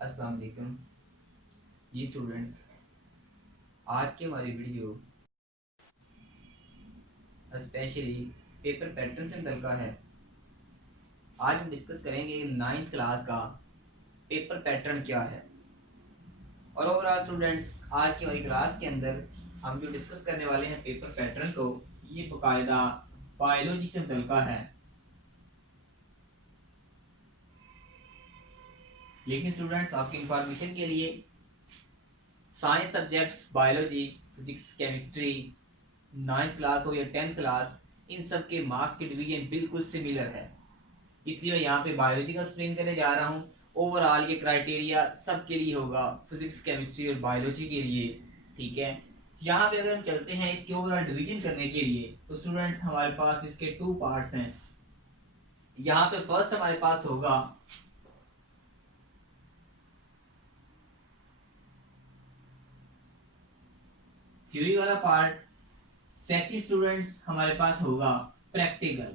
अस्सलाम वालेकुम जी स्टूडेंट्स। आज की हमारी वीडियो स्पेशली पेपर पैटर्न से मुतल्लिक़ है। आज हम डिस्कस करेंगे 9th क्लास का पेपर पैटर्न क्या है। और ओवरऑल स्टूडेंट्स, आज की हमारी क्लास के अंदर हम जो डिस्कस करने वाले हैं पेपर पैटर्न को, ये बाकायदा बायोलॉजी से मुतल्लिक़ है। लेकिन स्टूडेंट्स, आपकी इंफॉर्मेशन के लिए science subjects biology, physics, chemistry 9th class हो या 10th क्लास, इन सब के मार्क्स के डिवीजन बिल्कुल सिमिलर है। इसलिए मैं यहाँ पे बायोलॉजी का एक्सप्लेन करने जा रहा हूँ। ओवरऑल ये क्राइटेरिया सबके लिए होगा, फिजिक्स, केमिस्ट्री और बायोलॉजी के लिए। ठीक है, यहाँ पे अगर हम चलते हैं इसके ओवरऑल डिवीजन करने के लिए, तो स्टूडेंट्स हमारे पास इसके 2 पार्ट्स हैं। यहाँ पे फर्स्ट हमारे पास होगा थ्योरी वाला पार्ट, सेकंड स्टूडेंट्स हमारे पास होगा प्रैक्टिकल।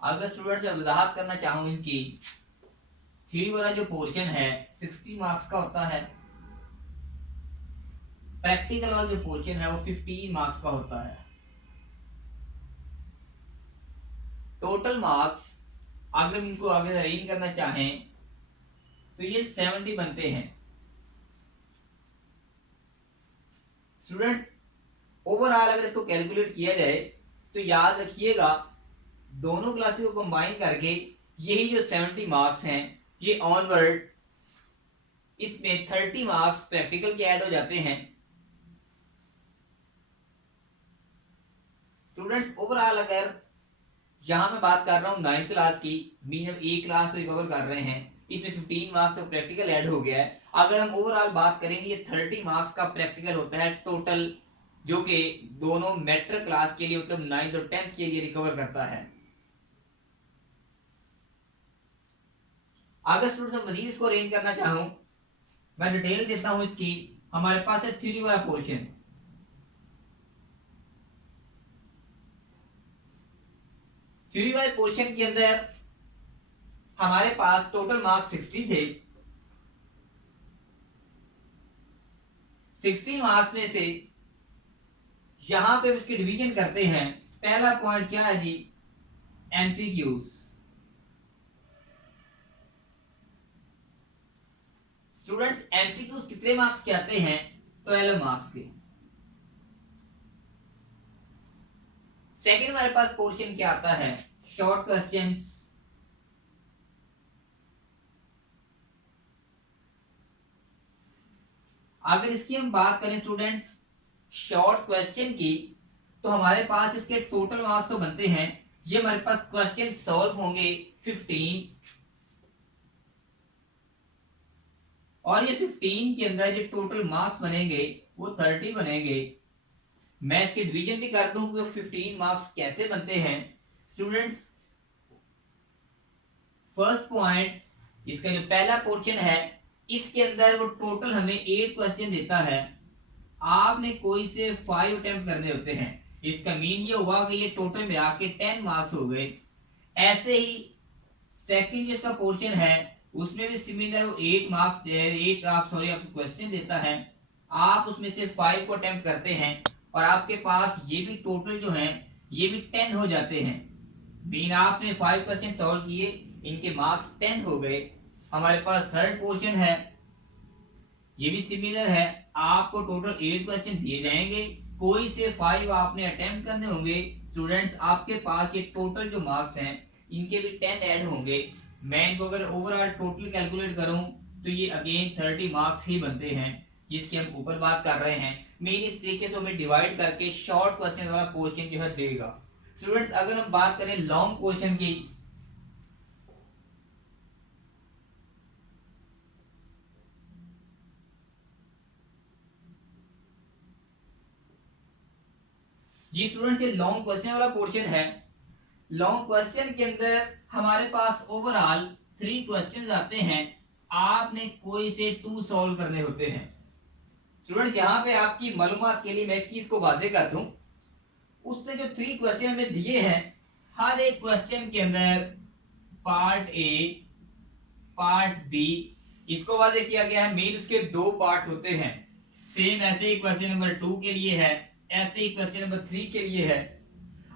अगर स्टूडेंट्स मैं वजाहत करना चाहूँ इनकी, थ्योरी वाला जो पोर्शन है 60 मार्क्स का होता है, प्रैक्टिकल वाला जो पोर्शन है वो 15 मार्क्स का होता है। टोटल मार्क्स अगर हम इनको आगे अरेंज करना चाहें तो ये 70 बनते हैं। स्टूडेंट्स, ओवरऑल अगर इसको कैलकुलेट किया जाए तो याद रखिएगा, दोनों क्लासेस को कंबाइन करके यही जो 70 मार्क्स हैं ये ऑनवर्ड, इसमें 30 मार्क्स प्रैक्टिकल के ऐड हो जाते हैं। स्टूडेंट्स, ओवरऑल अगर यहां मैं बात कर रहा हूं 9th क्लास की, मीन हम एक क्लास तो रिकवर कर रहे हैं, इसमें 15 मार्क्स तो प्रैक्टिकल ऐड हो गया है। अगर हम ओवरऑल बात करेंगे, ये 30 मार्क्स का प्रैक्टिकल होता है टोटल, जो कि दोनों मैट्रिक क्लास के लिए मतलब 9th और 10th के लिए रिकवर करता है। अगर स्टूडेंट्स मजीद इसको अरेंज करना चाहूं, मैं डिटेल देता हूं इसकी। हमारे पास है थ्योरी वाला पोर्शन, थ्योरी वाले पोर्शन के अंदर हमारे पास टोटल मार्क्स 60 थे। 60 मार्क्स में से यहां पे इसकी डिवीजन करते हैं। पहला पॉइंट क्या है जी, एमसीक्यूज। स्टूडेंट्स, एमसीक्यूज कितने मार्क्स के आते हैं? 12 मार्क्स के। सेकंड हमारे पास पोर्शन क्या आता है, शॉर्ट क्वेश्चंस। अगर इसकी हम बात करें स्टूडेंट्स शॉर्ट क्वेश्चन की, तो हमारे पास इसके टोटल मार्क्स तो बनते हैं, ये हमारे पास क्वेश्चन सॉल्व होंगे 15, और ये 15 के अंदर जो टोटल मार्क्स बनेंगे वो 30 बनेंगे। मैं इसके डिवीजन भी कर दूं कि वो 15 मार्क्स कैसे बनते हैं। स्टूडेंट्स, फर्स्ट पॉइंट, इसका जो पहला पोर्शन है इसके अंदर वो टोटल हमें 8 क्वेश्चन देता है। आपने कोई से 5 अटेम्प्ट करने होते हैं। इसका मीन ये हुआ कि ये टोटल में आके 10 मार्क्स हो गए। ऐसे ही सेकंड जो इसका पोर्शन है उसमें भी सिमिलर, वो 8 मार्क्स 8 आपको क्वेश्चन देता है। आप उसमें से 5 को अटेम्प्ट करते हैं और आपके पास ये भी टोटल जो है ये भी 10 हो जाते हैं। मीन आपने 5 क्वेश्चन सॉल्व किए, इनके मार्क्स 10 हो गए। हमारे पास थर्ड पोर्शन है, ये भी सिमिलर है। आपको टोटल 8 क्वेश्चन दिए जाएंगे, कोई से 5 आपने अटेम्प्ट करने होंगे। स्टूडेंट्स, आपके पास ये टोटल जो मार्क्स हैं इनके भी 10 ऐड होंगे। मैं इनको अगर ओवरऑल टोटल कैलकुलेट करूं तो ये अगेन 30 मार्क्स ही बनते हैं, जिसकी हम ऊपर बात कर रहे हैं। मेन इस तरीके से हमें डिवाइड करके शॉर्ट क्वेश्चन वाला पोर्शन जो है देगा। स्टूडेंट्स, अगर हम बात करें लॉन्ग पोर्शन की, जी स्टूडेंट्स, ये लॉन्ग क्वेश्चन वाला पोर्शन है। लॉन्ग क्वेश्चन के अंदर हमारे पास ओवरऑल 3 क्वेश्चंस आते हैं। आपने कोई से 2 सॉल्व करने होते हैं। स्टूडेंट्स, यहाँ पे आपकी मालूमात के लिए मैं एक चीज को वाजे कर दूं, उसने जो 3 क्वेश्चन हमें दिए हैं हर एक क्वेश्चन के अंदर पार्ट ए, पार्ट बी, इसको वाजे किया गया है। मेन उसके दो पार्ट्स होते हैं। सेम ऐसे ही क्वेश्चन नंबर 2 के लिए है, ऐसे ही क्वेश्चन नंबर 3 के लिए है।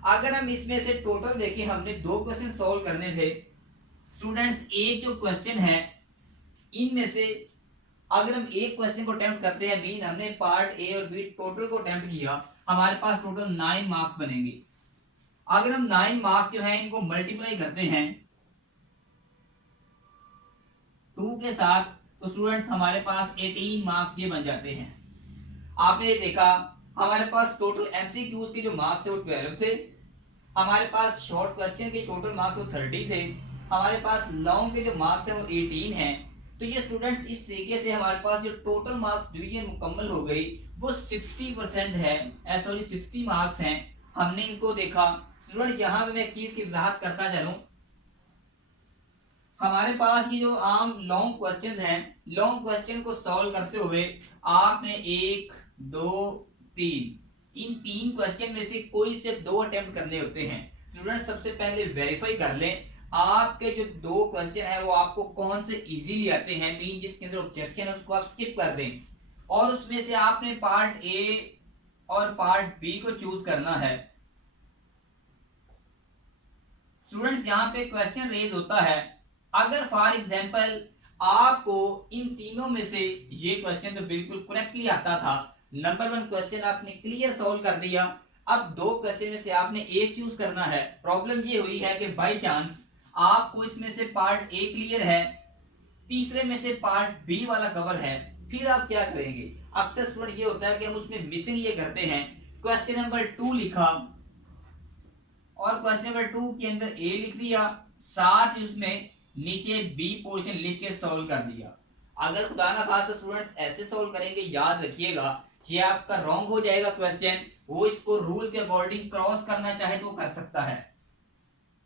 अगर हम इसमें से टोटल देखें, हमने 2 क्वेश्चन सॉल्व करने थे स्टूडेंट्स। एक जो क्वेश्चन है इनमें से अगर हम एक क्वेश्चन को अटेम्प्ट करते हैं, मीन हमने पार्ट ए और बी टोटल को अटेम्प्ट किया, हमारे पास टोटल 9 मार्क्स बनेंगे। अगर हम 9 मार्क्स जो है इनको मल्टीप्लाई करते हैं 2 के साथ, तो स्टूडेंट्स हमारे पास 18 मार्क्स ये बन जाते हैं। आपने देखा हमारे पास टोटल एमसीक्यूज के जो मार्क्स थे वो 12 थे, हमारे पास शॉर्ट क्वेश्चन के टोटल मार्क्स वो 30 थे, हमारे पास लॉन्ग के जो मार्क्स है वो 18 हैं। तो ये स्टूडेंट्स इस तरीके से हमारे पास जो टोटल मार्क्स डिवीजन मुकम्मल हो गई वो 60% है, सॉरी 60 मार्क्स हैं। हमने इनको देखा स्टूडेंट। यहाँ पे मैं एक चीज की वजाहत करता चलूं, हमारे पास ये जो आम लॉन्ग क्वेश्चन हैं, लॉन्ग क्वेश्चन को सॉल्व करते हुए आपने 1 2 3 इन 3 क्वेश्चन में से कोई से 2 अटेम्प्ट करने होते हैं। स्टूडेंट सबसे पहले वेरीफाई कर लें आपके जो 2 क्वेश्चन है वो आपको कौन से इजीली आते हैं, मीन जिसके अंदर ऑब्जेक्शन है उसको आप स्किप कर दें, और उसमें से आपने पार्ट ए और पार्ट बी को चूज करना है। स्टूडेंट्स यहाँ पे क्वेश्चन रेज होता है, अगर फॉर एग्जांपल आपको इन तीनों में से ये क्वेश्चन तो बिल्कुल करेक्टली आता था, नंबर 1 क्वेश्चन आपने क्लियर सॉल्व कर दिया, अब 2 क्वेश्चन में से आपने एक चूज करना है। प्रॉब्लम ये हुई है कि बाय चांस आपको इसमें से पार्ट ए क्लियर है, तीसरे में से पार्ट बी वाला कवर है, फिर आप क्या करेंगे? अक्सर स्टूडेंट ये होता है कि हम उसमें मिसिंग ये करते हैं, क्वेश्चन नंबर 2 लिखा और क्वेश्चन नंबर 2 के अंदर ए लिख दिया, साथ ही उसमें नीचे बी पोर्शन लिख के सॉल्व कर दिया। अगर खुदा ना खास्ता स्टूडेंट्स ऐसे सॉल्व करेंगे, याद रखिएगा ये आपका रॉन्ग हो जाएगा क्वेश्चन। वो इसको रूल के अकॉर्डिंग क्रॉस करना चाहे तो कर सकता है।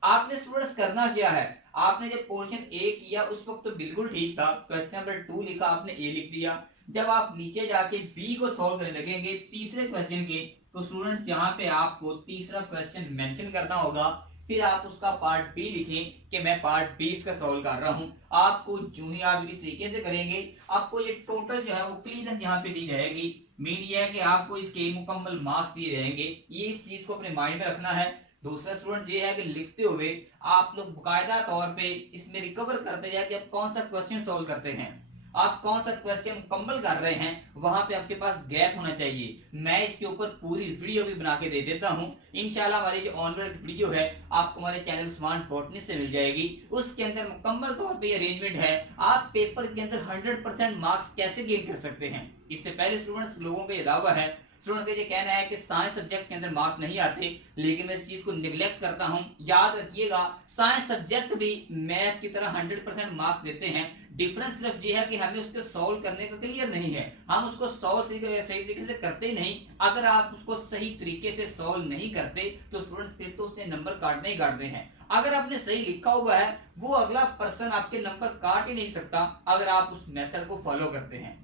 आपने स्टूडेंट्स करना क्या है, आपने जब पोर्शन ए किया उस वक्त तो बिल्कुल ठीक था, क्वेश्चन नंबर 2 लिखा आपने ए लिख दिया। जब आप नीचे जाके बी को सॉल्व करने लगेंगे तीसरे क्वेश्चन के, तो स्टूडेंट्स यहाँ पे आपको तीसरा क्वेश्चन मेंशन करना होगा, फिर आप उसका पार्ट बी लिखें कि मैं पार्ट बी इसका सॉल्व कर रहा हूं। आपको जो ही आप इस तरीके से करेंगे आपको ये टोटल जो है वो क्लियरेंस यहाँ पे दी जाएगी। मीन ये है कि आपको इसके मुकम्मल मार्क्स दिए जाएंगे। ये इस चीज को अपने माइंड में रखना है। दूसरा स्टूडेंट्स ये है कि लिखते हुए आप लोग बाकायदा तौर पे इसमें रिकवर करते जाए कि आप कौन सा क्वेश्चन सॉल्व करते हैं, आप कौन सा क्वेश्चन मुकम्मल कर रहे हैं, वहां पे आपके पास गैप होना चाहिए। मैं इसके ऊपर पूरी वीडियो भी बना के दे देता हूं। इंशाल्लाह हमारी जो ऑनवर्ड वीडियो है आपको हमारे चैनल उस्मान बॉटनी से मिल जाएगी। उसके अंदर मुकम्मल तौर पे ये अरेंजमेंट है, आप पेपर के अंदर 100% मार्क्स कैसे गेन कर सकते हैं। इससे पहले स्टूडेंट्स लोगों का ये दावा है, स्टूडेंट का ये कहना है कि साइंस सब्जेक्ट के अंदर मार्क्स नहीं आते, लेकिन मैं इस चीज को निगलेक्ट करता हूं। याद रखिएगा साइंस सब्जेक्ट भी मैथ की तरह 100% मार्क्स देते हैं। डिफरेंस सिर्फ ये है कि हमें उसको सॉल्व करने का क्लियर नहीं है, हम उसको सॉल्व सही तरीके से करते ही नहीं। अगर आप उसको सही तरीके से सॉल्व नहीं करते तो स्टूडेंट फिर तो उससे नंबर काटने ही काटते हैं। अगर आपने सही लिखा हुआ है वो अगला पर्सन आपके नंबर काट ही नहीं सकता अगर आप उस मेथड को फॉलो करते हैं।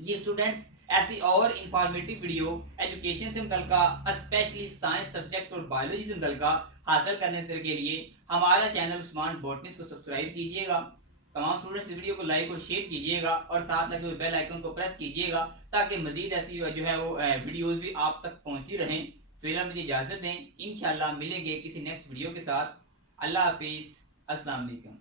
ये स्टूडेंट्स ऐसी और इंफॉर्मेटिव वीडियो एजुकेशन से मुतल्लिका स्पेशली साइंस सब्जेक्ट और बायोलॉजी से मुतल्लिका हासिल करने के लिए हमारा चैनल उस्मान बॉटनी को सब्सक्राइब कीजिएगा। तमाम स्टूडेंट्स इस वीडियो को लाइक और शेयर कीजिएगा और साथ लगे हुए बेल आइकन को प्रेस कीजिएगा ताकि मजीद ऐसी जो है वो वीडियोस भी आप तक पहुंचती रहें। फिलहाल मुझे इजाजत दें, इंशाल्लाह मिलेंगे किसी नेक्स्ट वीडियो के साथ। अल्लाह हाफिज, अस्सलाम वालेकुम।